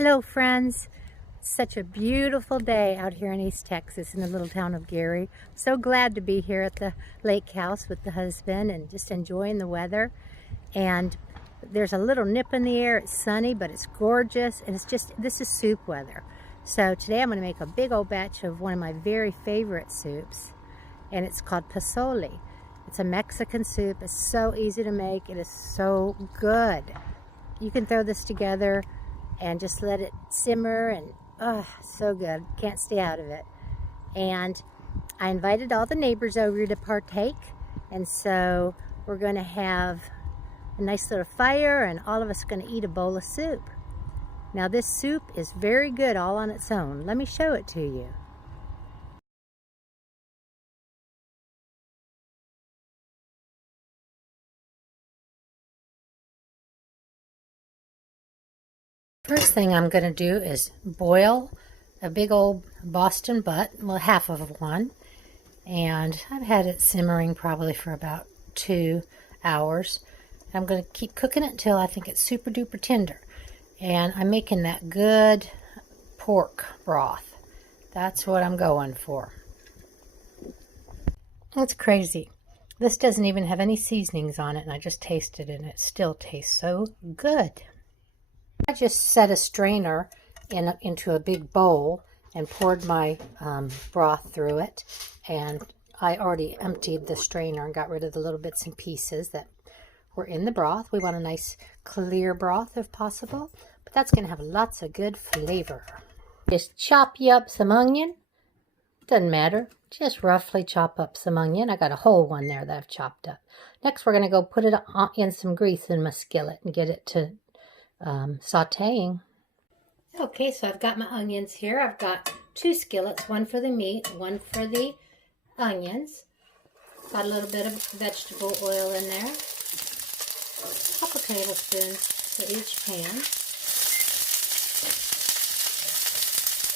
Hello friends, such a beautiful day out here in East Texas in the little town of Gary. So glad to be here at the lake house with the husband and just enjoying the weather. And there's a little nip in the air. It's sunny, but it's gorgeous, and this is soup weather. So today I'm going to make a big old batch of one of my very favorite soups, and it's called pozole. It's a Mexican soup. It's so easy to make. It is so good. You can throw this together and just let it simmer, and so good. Can't stay out of it. And I invited all the neighbors over to partake, and so we're going to have a nice little fire, and all of us are going to eat a bowl of soup. Now this soup is very good all on its own. Let me show it to you. First thing I'm going to do is boil a big old Boston butt, well, half of one, and I've had it simmering probably for about 2 hours. I'm going to keep cooking it until I think it's super duper tender, and I'm making that good pork broth. That's what I'm going for. It's crazy. This doesn't even have any seasonings on it, and I just tasted it, and it still tastes so good. I just set a strainer into a big bowl and poured my broth through it, and I already emptied the strainer and got rid of the little bits and pieces that were in the broth. We want a nice clear broth if possible, but that's going to have lots of good flavor. Just chop you up some onion. Doesn't matter. Just roughly chop up some onion. I got a whole one there that I've chopped up. Next we're going to go put it in some grease in my skillet and get it to sauteing. Okay, so I've got my onions here. I've got 2 skillets, one for the meat, one for the onions. Got a little bit of vegetable oil in there. A couple tablespoons for each pan.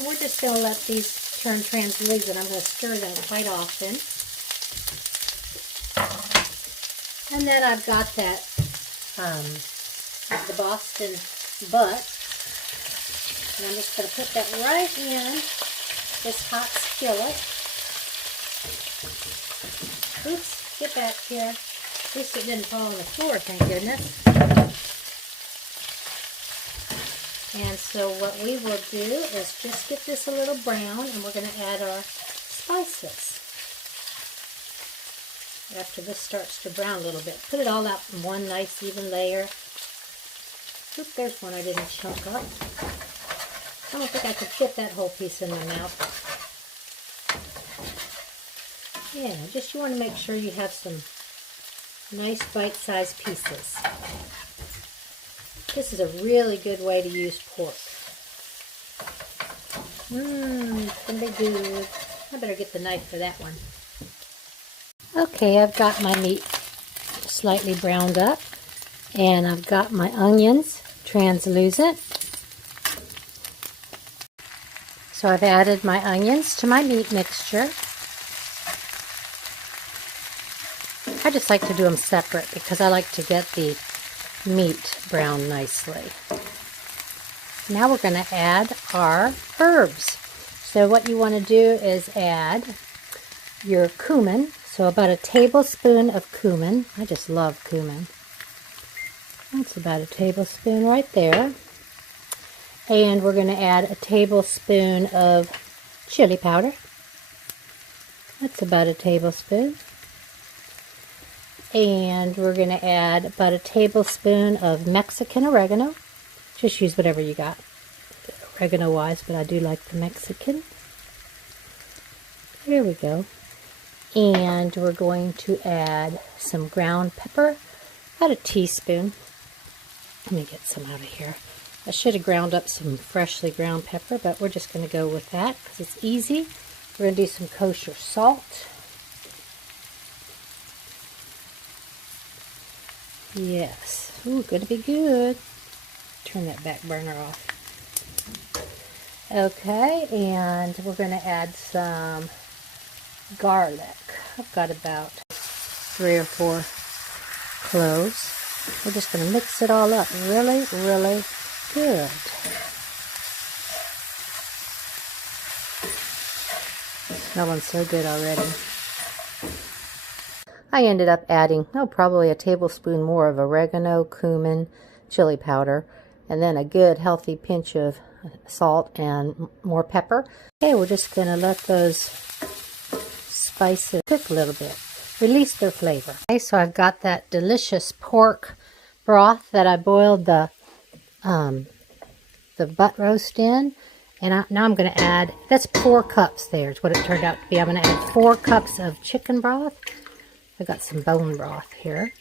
And we're just going to let these turn translucent. I'm going to stir them quite often. And then I've got that the Boston butt, and I'm just going to put that right in this hot skillet. Oops, get back here. At least it didn't fall on the floor, thank goodness. And so what we will do is just get this a little brown, and we're going to add our spices. After this starts to brown a little bit, put it all out in one nice even layer. Oop, there's one I didn't chunk up. I don't think I could fit that whole piece in my mouth. Yeah, just you want to make sure you have some nice bite-sized pieces. This is a really good way to use pork. It's going to be good. I better get the knife for that one. Okay, I've got my meat slightly browned up, and I've got my onions translucent. So I've added my onions to my meat mixture. I just like to do them separate because I like to get the meat browned nicely. Now we're going to add our herbs. So what you want to do is add your cumin. So about a tablespoon of cumin. I just love cumin. That's about a tablespoon right there. And we're going to add a tablespoon of chili powder. That's about a tablespoon. And we're going to add about a tablespoon of Mexican oregano. Just use whatever you got oregano-wise, but I do like the Mexican. There we go. And we're going to add some ground pepper, about a teaspoon. Let me get some out of here. I should have ground up some freshly ground pepper, but we're just going to go with that because it's easy. We're going to do some kosher salt. Yes. Ooh, going to be good. Turn that back burner off. Okay, and we're going to add some garlic. I've got about 3 or 4 cloves. We're just going to mix it all up really, really good. Smelling so good already. I ended up adding, probably a tablespoon more of oregano, cumin, chili powder, and then a good healthy pinch of salt and more pepper. Okay, we're just going to let those spices cook a little bit, release their flavor. Okay, so I've got that delicious pork broth that I boiled the butt roast in. And now I'm going to add, that's 4 cups there is what it turned out to be. I'm going to add 4 cups of chicken broth. I got some bone broth here.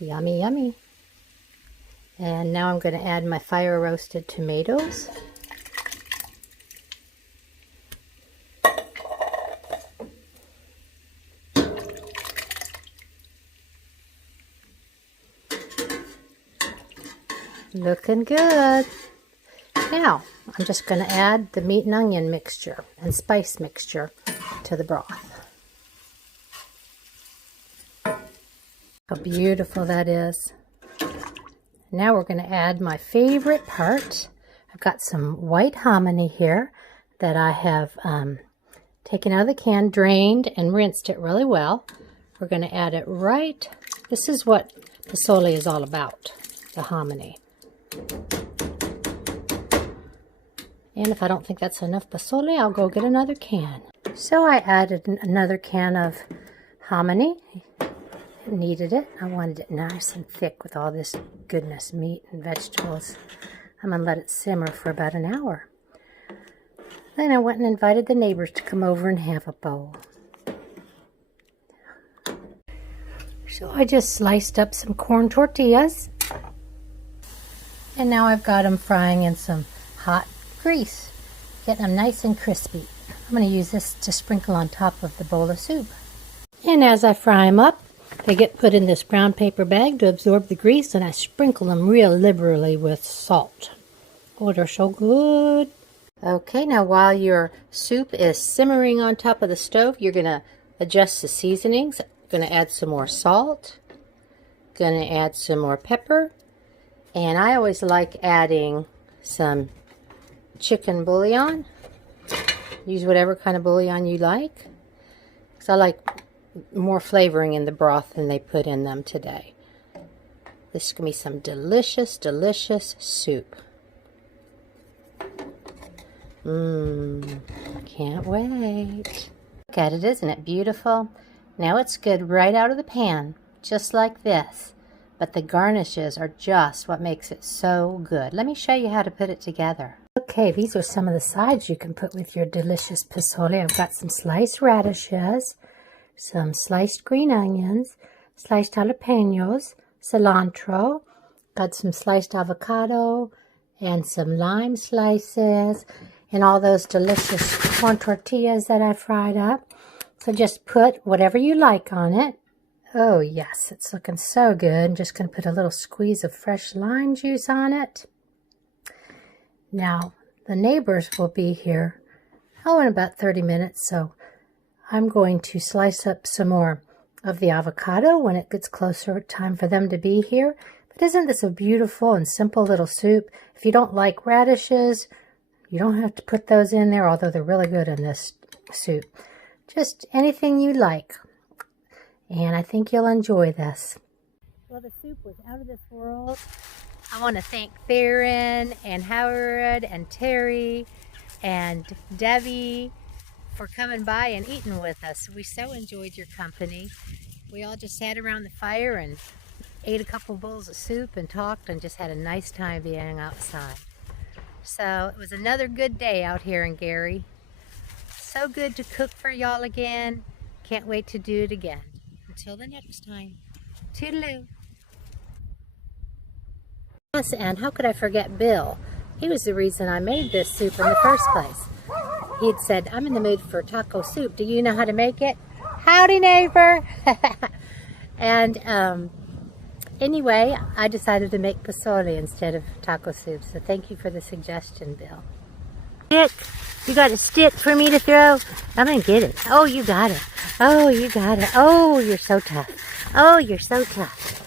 Yummy, yummy. And now I'm going to add my fire roasted tomatoes. Looking good. Now, I'm just going to add the meat and onion mixture and spice mixture to the broth. How beautiful that is. Now we're going to add my favorite part. I've got some white hominy here that I have taken out of the can, drained, and rinsed it really well. We're going to add it right. This is what 𝒃𝒆𝒍𝒐𝒘 is all about, the hominy. And if I don't think that's enough 𝒃𝒆𝒍𝒐𝒘, I'll go get another can. So I added another can of hominy. Needed it. I wanted it nice and thick with all this goodness, meat and vegetables. I'm going to let it simmer for about an hour. Then I went and invited the neighbors to come over and have a bowl. So I just sliced up some corn tortillas. And now I've got them frying in some hot grease, getting them nice and crispy. I'm going to use this to sprinkle on top of the bowl of soup. And as I fry them up, they get put in this brown paper bag to absorb the grease, and I sprinkle them real liberally with salt. Oh, they're so good. Okay, now while your soup is simmering on top of the stove, you're going to adjust the seasonings. Going to add some more salt. Going to add some more pepper. And I always like adding some chicken bouillon. Use whatever kind of bouillon you like, because I like more flavoring in the broth than they put in them today. This is going to be some delicious, delicious soup. Can't wait. Look at it, isn't it beautiful? Now it's good right out of the pan, just like this. But the garnishes are just what makes it so good. Let me show you how to put it together. Okay, these are some of the sides you can put with your delicious 𝒃𝒆𝒍𝒐𝒘. I've got some sliced radishes, some sliced green onions, sliced jalapenos, cilantro, got some sliced avocado, and some lime slices, and all those delicious corn tortillas that I fried up. So just put whatever you like on it. Oh yes, it's looking so good. I'm just going to put a little squeeze of fresh lime juice on it. Now, the neighbors will be here, in about 30 minutes, so I'm going to slice up some more of the avocado when it gets closer time for them to be here. But isn't this a beautiful and simple little soup? If you don't like radishes, you don't have to put those in there, although they're really good in this soup. Just anything you like. And I think you'll enjoy this. Well, the soup was out of this world. I want to thank Theron and Howard and Terry and Debbie for coming by and eating with us. We so enjoyed your company. We all just sat around the fire and ate a couple bowls of soup and talked and just had a nice time being outside. So it was another good day out here in Gary. So good to cook for y'all again. Can't wait to do it again. Until the next time. Toodaloo. Yes, and how could I forget Bill? He was the reason I made this soup in the first place. He'd said, I'm in the mood for taco soup. Do you know how to make it? Howdy, neighbor! And anyway, I decided to make 𝒃𝒆𝒍𝒐𝒘 instead of taco soup. So thank you for the suggestion, Bill. Stick! You got a stick for me to throw? I'm going to get it. Oh, you got it. Oh, you got it. Oh, you're so tough. Oh, you're so tough.